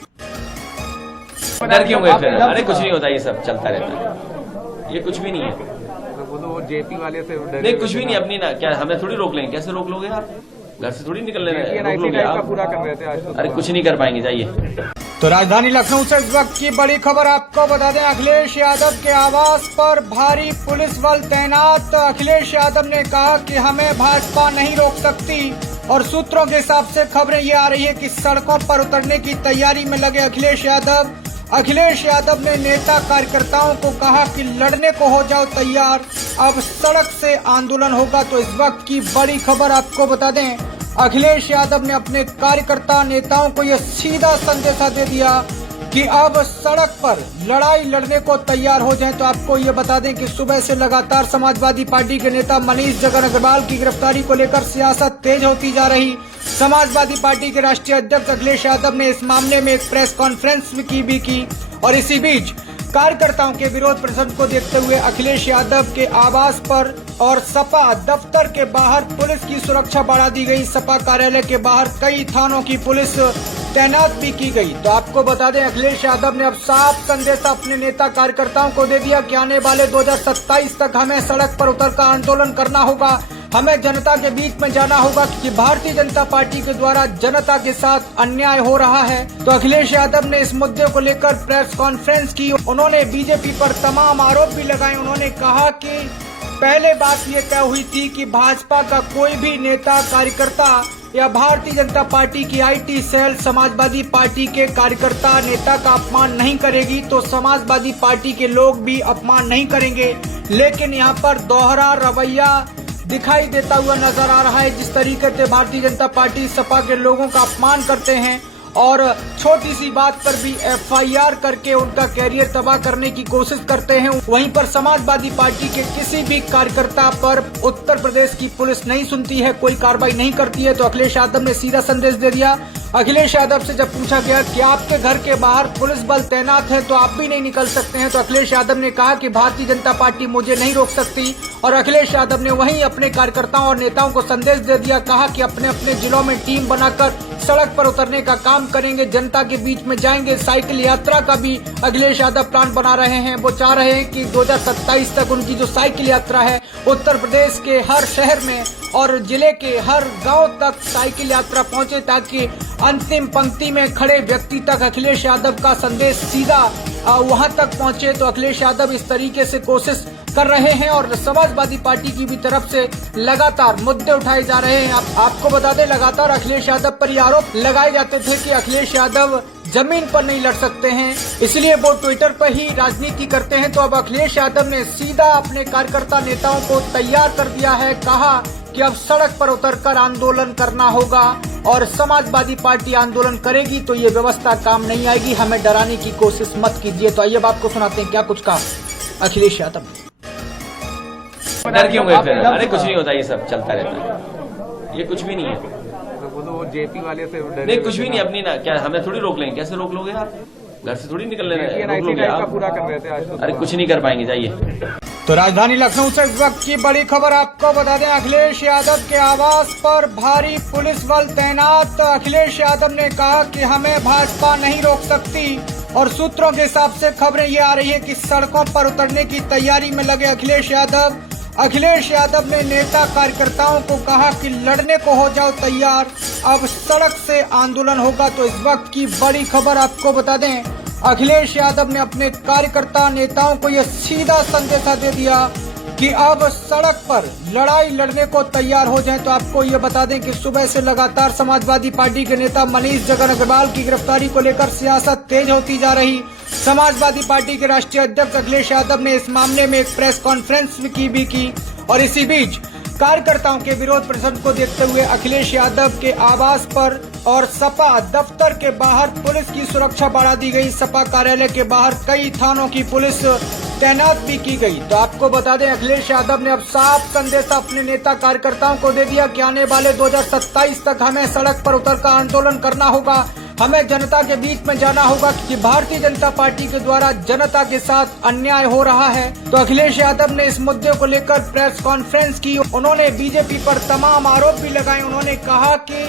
डर क्यों गए फिर? अरे कुछ नहीं होता, ये सब चलता रहता है, ये कुछ भी नहीं है। तो बोलो वो जेपी वाले से डरे नहीं कुछ भी नहीं, अपनी ना क्या हमें थोड़ी रोक लेंगे? कैसे रोक लोगे आप? घर से थोड़ी निकलने रोक लोगे का आप? पूरा कर रहे थे आज तो। अरे कुछ नहीं कर पाएंगे, जाइए। तो राजधानी लखनऊ से इस वक्त की बड़ी खबर आपको बता दें, अखिलेश यादव के आवास पर भारी पुलिस बल तैनात। अखिलेश यादव ने कहा कि हमें भाजपा नहीं रोक सकती और सूत्रों के हिसाब से खबरें ये आ रही है कि सड़कों पर उतरने की तैयारी में लगे अखिलेश यादव। अखिलेश यादव ने नेता कार्यकर्ताओं को कहा कि लड़ने को हो जाओ तैयार, अब सड़क से आंदोलन होगा। तो इस वक्त की बड़ी खबर आपको बता दें, अखिलेश यादव ने अपने कार्यकर्ता नेताओं को यह सीधा संदेशा दे दिया कि अब सड़क पर लड़ाई लड़ने को तैयार हो जाएं। तो आपको ये बता दें कि सुबह से लगातार समाजवादी पार्टी के नेता मनीष जगन अग्रवाल की गिरफ्तारी को लेकर सियासत तेज होती जा रही। समाजवादी पार्टी के राष्ट्रीय अध्यक्ष अखिलेश यादव ने इस मामले में एक प्रेस कॉन्फ्रेंस भी की और इसी बीच कार्यकर्ताओं के विरोध प्रदर्शन को देखते हुए अखिलेश यादव के आवास पर और सपा दफ्तर के बाहर पुलिस की सुरक्षा बढ़ा दी गई। सपा कार्यालय के बाहर कई थानों की पुलिस तैनात भी की गई। तो आपको बता दें, अखिलेश यादव ने अब साफ संदेशा अपने नेता कार्यकर्ताओं को दे दिया कि आने वाले 2027 तक हमें सड़क पर उतरकर आंदोलन करना होगा, हमें जनता के बीच में जाना होगा कि भारतीय जनता पार्टी के द्वारा जनता के साथ अन्याय हो रहा है। तो अखिलेश यादव ने इस मुद्दे को लेकर प्रेस कॉन्फ्रेंस की। उन्होंने बीजेपी पर तमाम आरोप भी लगाए। उन्होंने कहा कि पहले बात ये तय हुई थी कि भाजपा का कोई भी नेता कार्यकर्ता या भारतीय जनता पार्टी की आईटी सेल समाजवादी पार्टी के कार्यकर्ता नेता का अपमान नहीं करेगी तो समाजवादी पार्टी के लोग भी अपमान नहीं करेंगे। लेकिन यहाँ पर दोहरा रवैया दिखाई देता हुआ नजर आ रहा है। जिस तरीके से भारतीय जनता पार्टी सपा के लोगों का अपमान करते हैं और छोटी सी बात पर भी एफआईआर करके उनका कैरियर तबाह करने की कोशिश करते हैं, वहीं पर समाजवादी पार्टी के किसी भी कार्यकर्ता पर उत्तर प्रदेश की पुलिस नहीं सुनती है, कोई कार्रवाई नहीं करती है। तो अखिलेश यादव ने सीधा संदेश दे दिया। अखिलेश यादव से जब पूछा गया कि आपके घर के बाहर पुलिस बल तैनात है तो आप भी नहीं निकल सकते हैं, तो अखिलेश यादव ने कहा कि भारतीय जनता पार्टी मुझे नहीं रोक सकती। और अखिलेश यादव ने वहीं अपने कार्यकर्ताओं और नेताओं को संदेश दे दिया, कहा कि अपने अपने जिलों में टीम बनाकर सड़क पर उतरने का काम करेंगे, जनता के बीच में जाएंगे। साइकिल यात्रा का भी अखिलेश यादव प्लान बना रहे हैं। वो चाह रहे हैं कि 2027 तक उनकी जो साइकिल यात्रा है उत्तर प्रदेश के हर शहर में और जिले के हर गांव तक साइकिल यात्रा पहुंचे, ताकि अंतिम पंक्ति में खड़े व्यक्ति तक अखिलेश यादव का संदेश सीधा वहां तक पहुंचे। तो अखिलेश यादव इस तरीके से कोशिश कर रहे हैं और समाजवादी पार्टी की भी तरफ से लगातार मुद्दे उठाए जा रहे हैं। आपको बता दें, लगातार अखिलेश यादव पर ये आरोप लगाए जाते थे कि अखिलेश यादव जमीन पर नहीं लड़ सकते हैं, इसलिए वो ट्विटर पर ही राजनीति करते हैं। तो अब अखिलेश यादव ने सीधा अपने कार्यकर्ता नेताओं को तैयार कर दिया है, कहा कि अब सड़क पर उतरकर आंदोलन करना होगा और समाजवादी पार्टी आंदोलन करेगी तो ये व्यवस्था काम नहीं आएगी, हमें डराने की कोशिश मत कीजिए। तो आइए अब आपको सुनाते हैं क्या कुछ कहा अखिलेश यादव। डर क्यों गए फिर? अरे कुछ नहीं होता, ये सब चलता रहता है, ये कुछ भी नहीं है। तो बोलो वो जेपी वाले से नहीं, कुछ भी नहीं। अपनी ना क्या हमें थोड़ी रोक लेंगे? कैसे रोक लोगे आप? घर से थोड़ी निकलने रोक लोगे आप? पूरा कर रहे थे आज तो। अरे कुछ नहीं कर पाएंगे, जाइए। तो राजधानी लखनऊ से इस वक्त की बड़ी खबर आपको बता दें, अखिलेश यादव के आवास पर भारी पुलिस बल तैनात। अखिलेश यादव ने कहा कि हमें भाजपा नहीं रोक सकती और सूत्रों के हिसाब से खबरें ये आ रही है कि सड़कों पर उतरने की तैयारी में लगे अखिलेश यादव। अखिलेश यादव ने नेता कार्यकर्ताओं को कहा कि लड़ने को हो जाओ तैयार, अब सड़क से आंदोलन होगा। तो इस वक्त की बड़ी खबर आपको बता दें, अखिलेश यादव ने अपने कार्यकर्ता नेताओं को यह सीधा संदेशा दे दिया कि अब सड़क पर लड़ाई लड़ने को तैयार हो जाएं। तो आपको ये बता दें कि सुबह से लगातार समाजवादी पार्टी के नेता मनीष जगन अग्रवाल की गिरफ्तारी को लेकर सियासत तेज होती जा रही। समाजवादी पार्टी के राष्ट्रीय अध्यक्ष अखिलेश यादव ने इस मामले में एक प्रेस कॉन्फ्रेंस भी की और इसी बीच कार्यकर्ताओं के विरोध प्रदर्शन को देखते हुए अखिलेश यादव के आवास पर और सपा दफ्तर के बाहर पुलिस की सुरक्षा बढ़ा दी गई। सपा कार्यालय के बाहर कई थानों की पुलिस तैनात भी की गई। तो आपको बता दें, अखिलेश यादव ने अब साफ संदेशा अपने नेता कार्यकर्ताओं को दे दिया कि आने वाले 2027 तक हमें सड़क पर उतरकर आंदोलन करना होगा, हमें जनता के बीच में जाना होगा कि भारतीय जनता पार्टी के द्वारा जनता के साथ अन्याय हो रहा है। तो अखिलेश यादव ने इस मुद्दे को लेकर प्रेस कॉन्फ्रेंस की। उन्होंने बीजेपी पर तमाम आरोप भी लगाए। उन्होंने कहा कि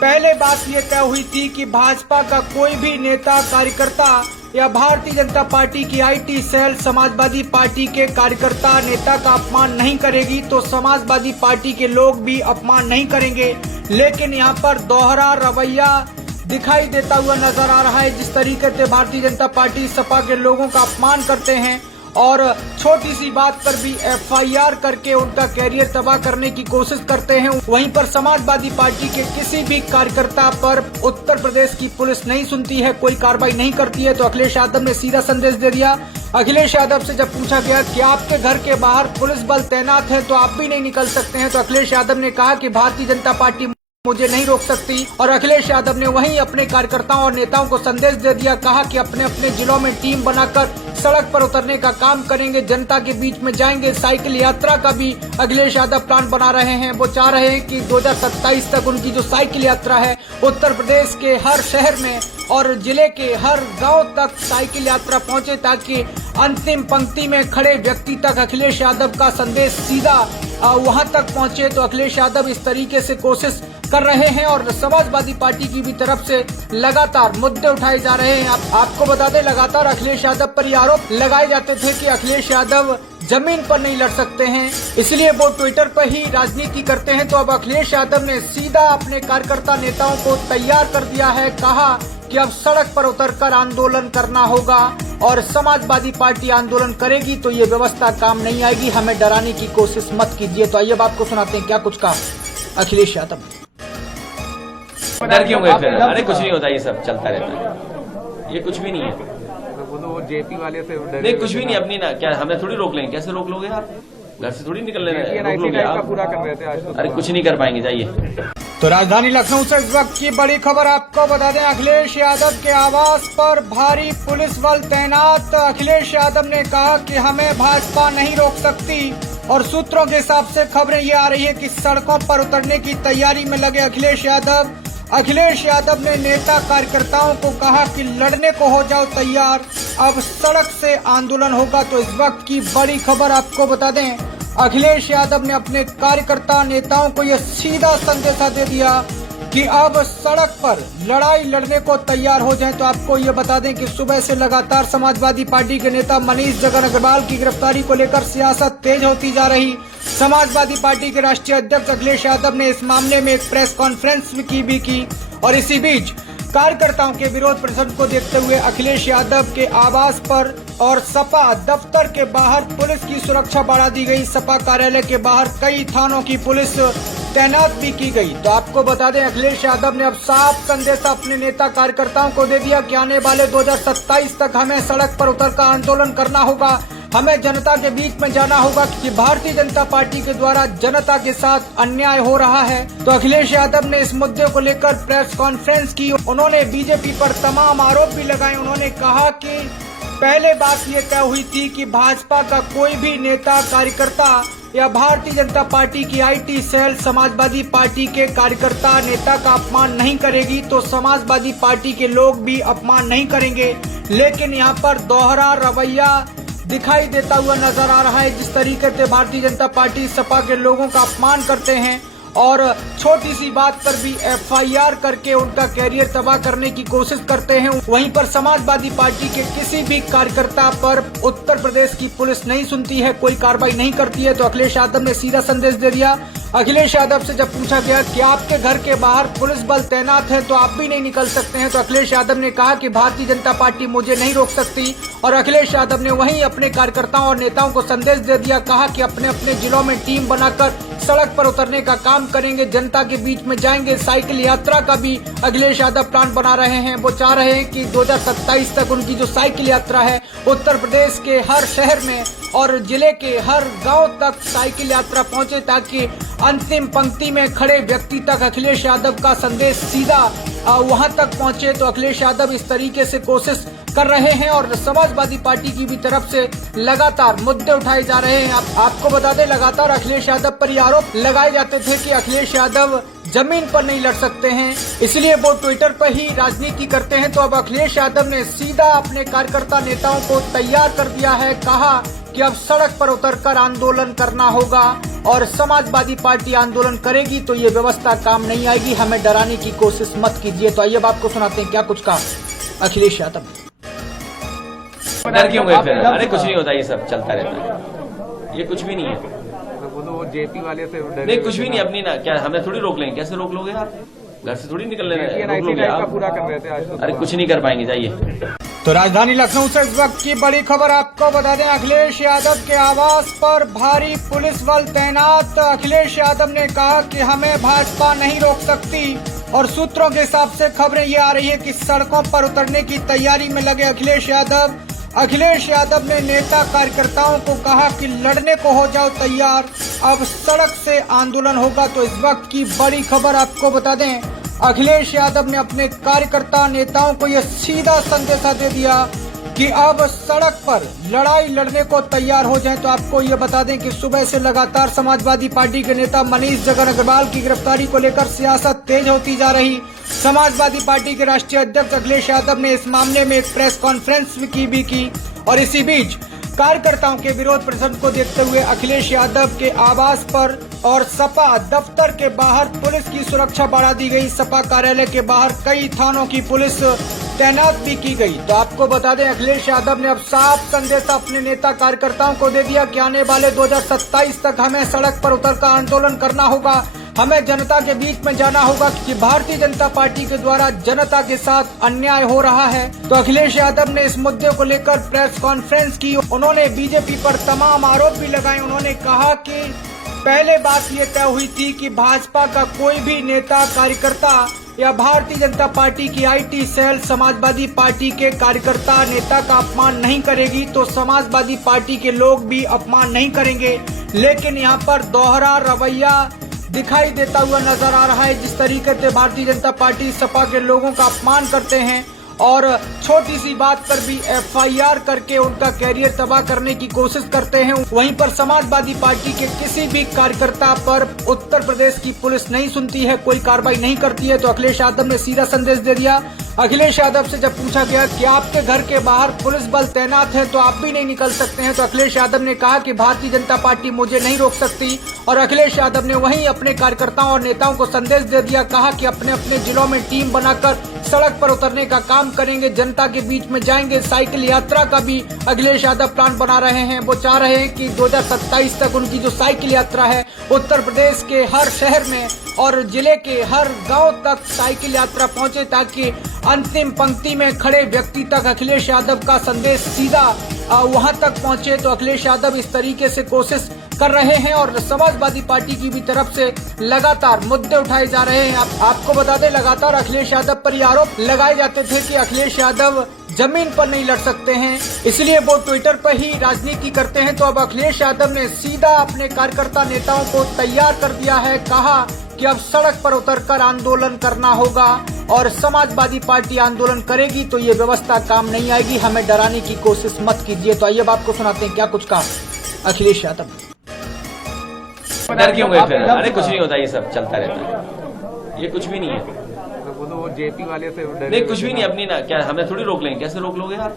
पहले बात ये तय हुई थी कि भाजपा का कोई भी नेता कार्यकर्ता या भारतीय जनता पार्टी की आईटी सेल समाजवादी पार्टी के कार्यकर्ता नेता का अपमान नहीं करेगी तो समाजवादी पार्टी के लोग भी अपमान नहीं करेंगे। लेकिन यहाँ पर दोहरा रवैया दिखाई देता हुआ नजर आ रहा है। जिस तरीके से भारतीय जनता पार्टी सपा के लोगों का अपमान करते हैं और छोटी सी बात पर भी एफआईआर करके उनका कैरियर तबाह करने की कोशिश करते हैं, वहीं पर समाजवादी पार्टी के किसी भी कार्यकर्ता पर उत्तर प्रदेश की पुलिस नहीं सुनती है, कोई कार्रवाई नहीं करती है। तो अखिलेश यादव ने सीधा संदेश दे दिया। अखिलेश यादव से जब पूछा गया कि आपके घर के बाहर पुलिस बल तैनात है तो आप भी नहीं निकल सकते हैं, तो अखिलेश यादव ने कहा कि भारतीय जनता पार्टी मुझे नहीं रोक सकती। और अखिलेश यादव ने वहीं अपने कार्यकर्ताओं और नेताओं को संदेश दे दिया, कहा कि अपने अपने जिलों में टीम बनाकर सड़क पर उतरने का काम करेंगे, जनता के बीच में जाएंगे। साइकिल यात्रा का भी अखिलेश यादव प्लान बना रहे हैं। वो चाह रहे हैं कि 2027 तक उनकी जो साइकिल यात्रा है उत्तर प्रदेश के हर शहर में और जिले के हर गांव तक साइकिल यात्रा पहुंचे, ताकि अंतिम पंक्ति में खड़े व्यक्ति तक अखिलेश यादव का संदेश सीधा वहां तक पहुंचे। तो अखिलेश यादव इस तरीके से कोशिश कर रहे हैं और समाजवादी पार्टी की भी तरफ से लगातार मुद्दे उठाए जा रहे हैं। आपको बता दें, लगातार अखिलेश यादव पर ये आरोप लगाए जाते थे कि अखिलेश यादव जमीन पर नहीं लड़ सकते हैं, इसलिए वो ट्विटर पर ही राजनीति करते हैं। तो अब अखिलेश यादव ने सीधा अपने कार्यकर्ता नेताओं को तैयार कर दिया है, कहा कि अब सड़क पर उतरकर आंदोलन करना होगा और समाजवादी पार्टी आंदोलन करेगी तो ये व्यवस्था काम नहीं आएगी, हमें डराने की कोशिश मत कीजिए। तो आइए अब आपको सुनाते हैं क्या कुछ कहा अखिलेश यादव ने। डर क्यों गए फिर? अरे कुछ नहीं होता, ये सब चलता रहता है, ये कुछ भी नहीं है। तो बोलो वो जेपी वाले से डरे नहीं कुछ भी नहीं, अपनी ना क्या हमें थोड़ी रोक लेंगे? कैसे रोक लोगे आप? घर से थोड़ी निकल रोक लोगे का आप? पूरा कर रहे थे आज तो। अरे कुछ नहीं कर पाएंगे, जाइए। तो राजधानी लखनऊ से इस वक्त की बड़ी खबर आपको बता दें, अखिलेश यादव के आवास पर भारी पुलिस बल तैनात। अखिलेश यादव ने कहा कि हमें भाजपा नहीं रोक सकती और सूत्रों के हिसाब से खबरें ये आ रही है कि सड़कों पर उतरने की तैयारी में लगे अखिलेश यादव। अखिलेश यादव ने नेता कार्यकर्ताओं को कहा कि लड़ने को हो जाओ तैयार, अब सड़क से आंदोलन होगा। तो इस वक्त की बड़ी खबर आपको बता दें, अखिलेश यादव ने अपने कार्यकर्ता नेताओं को यह सीधा संदेशा दे दिया कि अब सड़क पर लड़ाई लड़ने को तैयार हो जाएं। तो आपको ये बता दें कि सुबह से लगातार समाजवादी पार्टी के नेता मनीष जगन अग्रवाल की गिरफ्तारी को लेकर सियासत तेज होती जा रही। समाजवादी पार्टी के राष्ट्रीय अध्यक्ष अखिलेश यादव ने इस मामले में एक प्रेस कॉन्फ्रेंस भी की और इसी बीच कार्यकर्ताओं के विरोध प्रदर्शन को देखते हुए अखिलेश यादव के आवास पर और सपा दफ्तर के बाहर पुलिस की सुरक्षा बढ़ा दी गई। सपा कार्यालय के बाहर कई थानों की पुलिस तैनात भी की गई। तो आपको बता दें, अखिलेश यादव ने अब साफ संदेशा अपने नेता कार्यकर्ताओं को दे दिया कि आने वाले 2027 तक हमें सड़क पर उतरकर आंदोलन करना होगा, हमें जनता के बीच में जाना होगा कि भारतीय जनता पार्टी के द्वारा जनता के साथ अन्याय हो रहा है। तो अखिलेश यादव ने इस मुद्दे को लेकर प्रेस कॉन्फ्रेंस की। उन्होंने बीजेपी पर तमाम आरोप भी लगाए। उन्होंने कहा कि पहले बात ये तय हुई थी कि भाजपा का कोई भी नेता कार्यकर्ता या भारतीय जनता पार्टी की आईटी सेल समाजवादी पार्टी के कार्यकर्ता नेता का अपमान नहीं करेगी तो समाजवादी पार्टी के लोग भी अपमान नहीं करेंगे। लेकिन यहाँ पर दोहरा रवैया दिखाई देता हुआ नजर आ रहा है। जिस तरीके से भारतीय जनता पार्टी सपा के लोगों का अपमान करते हैं और छोटी सी बात पर भी एफआईआर करके उनका कैरियर तबाह करने की कोशिश करते हैं, वहीं पर समाजवादी पार्टी के किसी भी कार्यकर्ता पर उत्तर प्रदेश की पुलिस नहीं सुनती है, कोई कार्रवाई नहीं करती है। तो अखिलेश यादव ने सीधा संदेश दे दिया। अखिलेश यादव से जब पूछा गया कि आपके घर के बाहर पुलिस बल तैनात है तो आप भी नहीं निकल सकते हैं, तो अखिलेश यादव ने कहा कि भारतीय जनता पार्टी मुझे नहीं रोक सकती। और अखिलेश यादव ने वहीं अपने कार्यकर्ताओं और नेताओं को संदेश दे दिया, कहा कि अपने अपने जिलों में टीम बनाकर सड़क पर उतरने का काम करेंगे, जनता के बीच में जाएंगे। साइकिल यात्रा का भी अखिलेश यादव प्लान बना रहे हैं। वो चाह रहे हैं कि 2027 तक उनकी जो साइकिल यात्रा है उत्तर प्रदेश के हर शहर में और जिले के हर गांव तक साइकिल यात्रा पहुंचे, ताकि अंतिम पंक्ति में खड़े व्यक्ति तक अखिलेश यादव का संदेश सीधा वहां तक पहुंचे। तो अखिलेश यादव इस तरीके से कोशिश कर रहे हैं और समाजवादी पार्टी की भी तरफ से लगातार मुद्दे उठाए जा रहे हैं। आपको बता दें, लगातार अखिलेश यादव पर ये आरोप लगाए जाते थे कि अखिलेश यादव जमीन पर नहीं लड़ सकते हैं, इसलिए वो ट्विटर पर ही राजनीति करते हैं। तो अब अखिलेश यादव ने सीधा अपने कार्यकर्ता नेताओं को तैयार कर दिया है, कहा कि अब सड़क पर उतरकर आंदोलन करना होगा और समाजवादी पार्टी आंदोलन करेगी तो ये व्यवस्था काम नहीं आएगी, हमें डराने की कोशिश मत कीजिए। तो आइए अब आपको सुनाते हैं क्या कुछ कहा अखिलेश यादव ने। डर क्यों गए फिर? अरे कुछ नहीं होता, ये सब चलता रहता है, ये कुछ भी नहीं है। तो बोलो वो जेपी वाले से डरे नहीं कुछ भी नहीं, अपनी ना क्या हमें थोड़ी रोक लेंगे? कैसे रोक लोगे आप? घर से थोड़ी निकल रोक लोगे का आप? पूरा कर रहे थे आज तो। अरे कुछ नहीं कर पाएंगे, जाइए। तो राजधानी लखनऊ से इस वक्त की बड़ी खबर आपको बता दें, अखिलेश यादव के आवास पर भारी पुलिस बल तैनात। अखिलेश यादव ने कहा कि हमें भाजपा नहीं रोक सकती और सूत्रों के हिसाब से खबरें ये आ रही है कि सड़कों पर उतरने की तैयारी में लगे अखिलेश यादव। अखिलेश यादव ने नेता कार्यकर्ताओं को कहा कि लड़ने को हो जाओ तैयार, अब सड़क से आंदोलन होगा। तो इस वक्त की बड़ी खबर आपको बता दें, अखिलेश यादव ने अपने कार्यकर्ता नेताओं को यह सीधा संदेशा दे दिया कि अब सड़क पर लड़ाई लड़ने को तैयार हो जाएं। तो आपको ये बता दें कि सुबह से लगातार समाजवादी पार्टी के नेता मनीष जगन अग्रवाल की गिरफ्तारी को लेकर सियासत तेज होती जा रही। समाजवादी पार्टी के राष्ट्रीय अध्यक्ष अखिलेश यादव ने इस मामले में एक प्रेस कॉन्फ्रेंस भी की और इसी बीच कार्यकर्ताओं के विरोध प्रदर्शन को देखते हुए अखिलेश यादव के आवास पर और सपा दफ्तर के बाहर पुलिस की सुरक्षा बढ़ा दी गई। सपा कार्यालय के बाहर कई थानों की पुलिस तैनात भी की गई। तो आपको बता दें, अखिलेश यादव ने अब साफ संदेशा अपने नेता कार्यकर्ताओं को दे दिया कि आने वाले 2027 तक हमें सड़क पर उतरकर आंदोलन करना होगा, हमें जनता के बीच में जाना होगा कि भारतीय जनता पार्टी के द्वारा जनता के साथ अन्याय हो रहा है। तो अखिलेश यादव ने इस मुद्दे को लेकर प्रेस कॉन्फ्रेंस की। उन्होंने बीजेपी पर तमाम आरोप भी लगाए। उन्होंने कहा कि पहले बात ये तय हुई थी कि भाजपा का कोई भी नेता कार्यकर्ता या भारतीय जनता पार्टी की आईटी सेल समाजवादी पार्टी के कार्यकर्ता नेता का अपमान नहीं करेगी तो समाजवादी पार्टी के लोग भी अपमान नहीं करेंगे। लेकिन यहाँ पर दोहरा रवैया दिखाई देता हुआ नजर आ रहा है। जिस तरीके से भारतीय जनता पार्टी सपा के लोगों का अपमान करते हैं और छोटी सी बात पर भी एफआईआर करके उनका कैरियर तबाह करने की कोशिश करते हैं, वहीं पर समाजवादी पार्टी के किसी भी कार्यकर्ता पर उत्तर प्रदेश की पुलिस नहीं सुनती है, कोई कार्रवाई नहीं करती है। तो अखिलेश यादव ने सीधा संदेश दे दिया। अखिलेश यादव से जब पूछा गया कि आपके घर के बाहर पुलिस बल तैनात है तो आप भी नहीं निकल सकते हैं, तो अखिलेश यादव ने कहा कि भारतीय जनता पार्टी मुझे नहीं रोक सकती। और अखिलेश यादव ने वहीं अपने कार्यकर्ताओं और नेताओं को संदेश दे दिया, कहा कि अपने अपने जिलों में टीम बनाकर सड़क पर उतरने का काम करेंगे, जनता के बीच में जाएंगे। साइकिल यात्रा का भी अखिलेश यादव प्लान बना रहे हैं। वो चाह रहे हैं कि 2027 तक उनकी जो साइकिल यात्रा है उत्तर प्रदेश के हर शहर में और जिले के हर गांव तक साइकिल यात्रा पहुंचे, ताकि अंतिम पंक्ति में खड़े व्यक्ति तक अखिलेश यादव का संदेश सीधा वहां तक पहुंचे। तो अखिलेश यादव इस तरीके से कोशिश कर रहे हैं और समाजवादी पार्टी की भी तरफ से लगातार मुद्दे उठाए जा रहे हैं। आपको बता दें, लगातार अखिलेश यादव पर ये आरोप लगाए जाते थे कि अखिलेश यादव जमीन पर नहीं लड़ सकते हैं, इसलिए वो ट्विटर पर ही राजनीति करते हैं। तो अब अखिलेश यादव ने सीधा अपने कार्यकर्ता नेताओं को तैयार कर दिया है। कहा कि अब सड़क पर उतरकर आंदोलन करना होगा और समाजवादी पार्टी आंदोलन करेगी तो ये व्यवस्था काम नहीं आएगी, हमें डराने की कोशिश मत कीजिए। तो आइए अब आपको सुनाते हैं क्या कुछ कहा अखिलेश यादव। डर क्यों गए फिर? अरे कुछ नहीं होता, ये सब चलता रहता है, ये कुछ भी नहीं है। तो बोलो वो जेपी वाले से डरे नहीं कुछ भी नहीं, अपनी ना क्या हमें थोड़ी रोक लेंगे? कैसे रोक लोगे आप?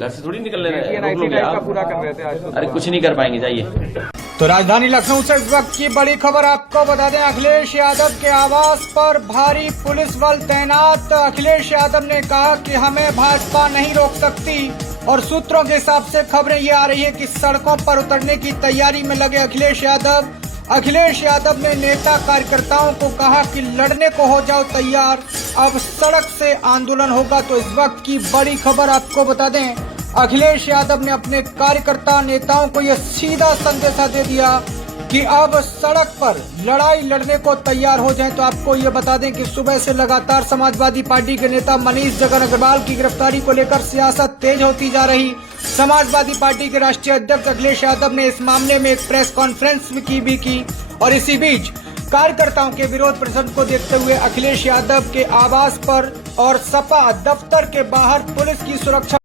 घर से थोड़ी निकलने रोक लोगे आप? पूरा कर रहे थे आज तो। अरे कुछ नहीं कर पाएंगे, जाइए। तो राजधानी लखनऊ से इस वक्त की बड़ी खबर आपको बता दें, अखिलेश यादव के आवास पर भारी पुलिस बल तैनात। अखिलेश यादव ने कहा कि हमें भाजपा नहीं रोक सकती और सूत्रों के हिसाब से खबरें ये आ रही है कि सड़कों पर उतरने की तैयारी में लगे अखिलेश यादव। अखिलेश यादव ने नेता कार्यकर्ताओं को कहा कि लड़ने को हो जाओ तैयार, अब सड़क से आंदोलन होगा। तो इस वक्त की बड़ी खबर आपको बता दें, अखिलेश यादव ने अपने कार्यकर्ता नेताओं को यह सीधा संदेशा दे दिया कि अब सड़क पर लड़ाई लड़ने को तैयार हो जाएं। तो आपको ये बता दें कि सुबह से लगातार समाजवादी पार्टी के नेता मनीष जगन अग्रवाल की गिरफ्तारी को लेकर सियासत तेज होती जा रही। समाजवादी पार्टी के राष्ट्रीय अध्यक्ष अखिलेश यादव ने इस मामले में एक प्रेस कॉन्फ्रेंस की और इसी बीच कार्यकर्ताओं के विरोध प्रदर्शन को देखते हुए अखिलेश यादव के आवास पर और सपा दफ्तर के बाहर पुलिस की सुरक्षा